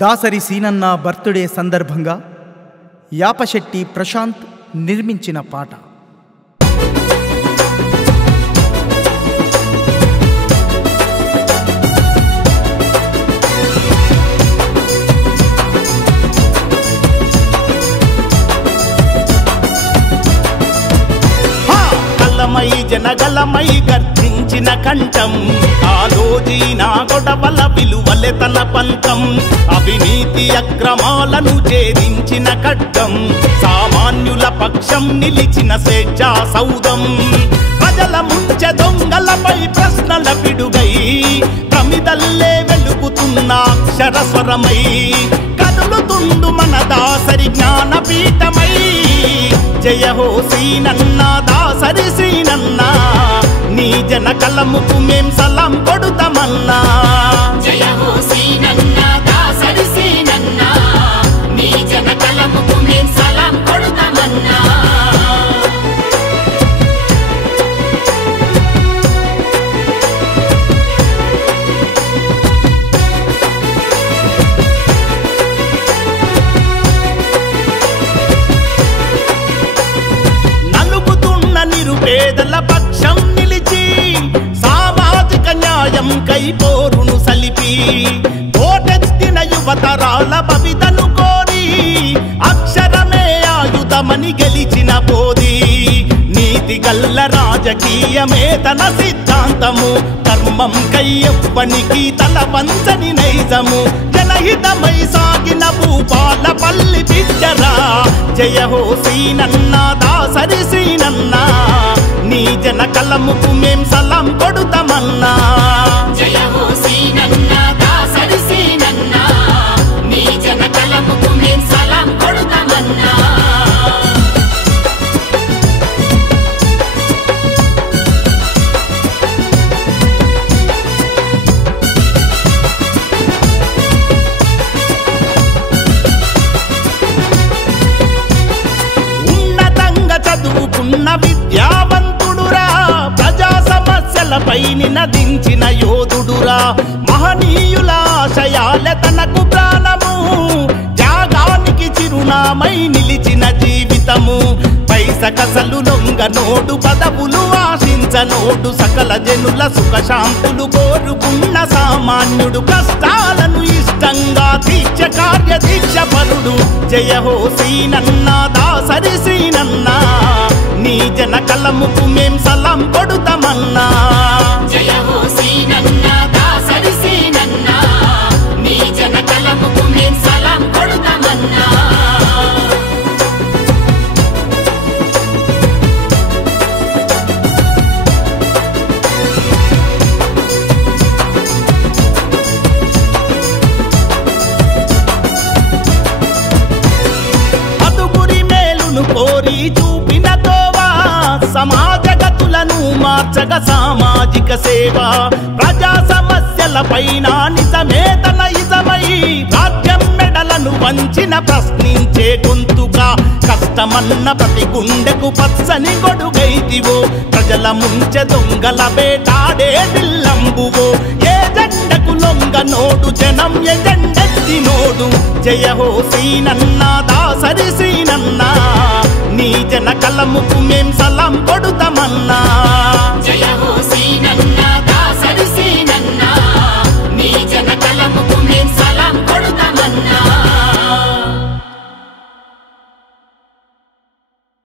దాసరి సీనన్న birthday సందర్భంగా యాపశెట్టి ప్రశాంత్ నిర్మించిన పాట. గలమై జనగలమై గర్జించిన కంఠం, ఆలోజీ నా గొడవల విలువలె తన పంతం. అవినీతి అక్రమాలను ఛేదించిన ఖడ్గం, సామాన్యుల పక్షం నిలిచిన స్వేచ్ఛా సౌధం. ప్రజల ముంచె దొంగలపై ప్రశ్నల పిడుగై, ప్రమిదల్లే వెలుగుతున్న అక్షర స్వరమై, కదులుతుండు మన దాసరి జ్ఞానపీఠమై. జయ హో సీనన్న దాసరి సీనన్న, నీ జన కలముకు మేం సలాం కొడుతామన్నా. జయ హో సీనన్న దాసరి సీనన్న, నీ జన కలముకు మేం సలాం కొడుతామన్నా. పేదల పక్షం నిలిచి, సామాజిక న్యాయం కై పోరును సలిపి, పోటెత్తిన యువతరాల భవితను కోరి, అక్షరమే ఆయుధమని గెలిచిన బోధి. నీతి గల్ల రాజకీయమే తన సిద్ధాంతము, ధర్మం కై ఎవ్వనికి తల పంచని నైజము. జనహితమై సాగిన భూపాల పల్లి బిడ్డరా, జయ హో సీనన్న దాసరి సీనన్న, నీ జన కలముకు మేం సలాం కొడుతామన్నా. జయ హో సీనన్న దాసరి సీనన్న, నీ జన కలముకు మేం సలాం కొడుతామన్నా. చదువుకున్న విద్యావంతుడురా, ప్రజా సమస్యలపై నినదించిన యోధుడురా. మహనీయుల ఆశయాలే తనకు ప్రాణము, త్యాగానికి చిరునామై నిలిచిన జీవితము. పైసకసలు లొంగ నోడు, పదవులు ఆశించనోడు, సకల జనుల సుఖశాంతులు కోరుకున్న సామాన్యుడు. కష్టాలను ఇష్టంగా తీర్చ కార్యదీక్ష పరుడు. జయ హో సీనన్న దాసరి సీనన్న, నీ జన కలముకు మేం సలాం కొడుతామన్నా. జయ హో సీనన్న దాసరి సీనన్న, నీ జన కలముకు మేం సలాం కొడుతామన్నా. కోరి చూపిన తోవా, సమాజ గతులను మార్చగ సామాజిక సేవ. ప్రజా సమస్యల పైన నిజమే తన ఇజమై, రాజ్యం మెడలను వంచిన ప్రశ్నించే గొంతుగా, కష్టమన్న ప్రతి గుండెకు పచ్చని గొడుగైతివో. ప్రజల ముంచె దొంగల వేటాడే దిల్లంబువో, ఏ జెండకు లొంగ నోడు, జనం ఎజెండెత్తి నోడు. జయ హో సీనన్న దాసరి సీనన్న, నీ జన కలముకు మేం సలాం కొడుతామన్నా. జయ హో సీనన్న దాసరి సీనన్న, నీ జన కలముకు మేం సలాం కొడుతామన్నా.